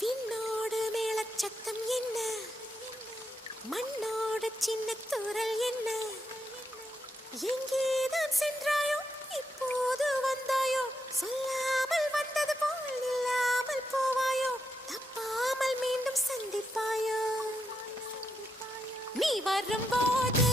விண்ணோடு மேளச்சத்தம் என்ன, மண்ணோடு சின்ன தூரல் என்ன, எங்கேதான் சென்றாயோ இப்போது வந்தாயோ, சொல்லாமல் வந்தது போல் இல்லாமல் போவாயோ, தப்பாமல் மீண்டும் சந்திப்பாயோ, நீ வரும்போது